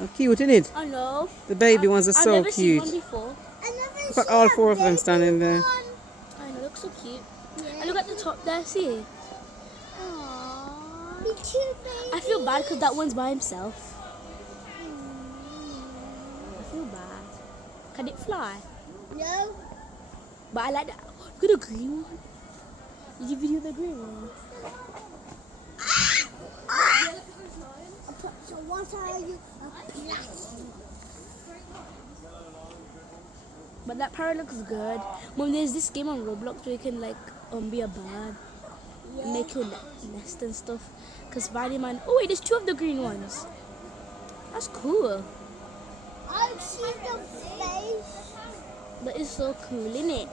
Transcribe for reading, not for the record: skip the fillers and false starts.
Oh, cute, isn't it? I know. The baby ones are so I've never seen cute. one before. Look at all four of them standing there. I know, looks so cute. And look at the top there, see? Aww. Me too, baby. I feel bad because that one's by himself. I feel bad. Can it fly? No. But I like that. Look at the green one. Did you video the green one? So what are you? A plastic. But that parrot looks good. Mom, there's this game on Roblox where you can like be a bird and make your nest and stuff. Cause Spider-Man. Oh wait, there's two of the green ones. That's cool. I've seen the face. That is so cool, isn't it?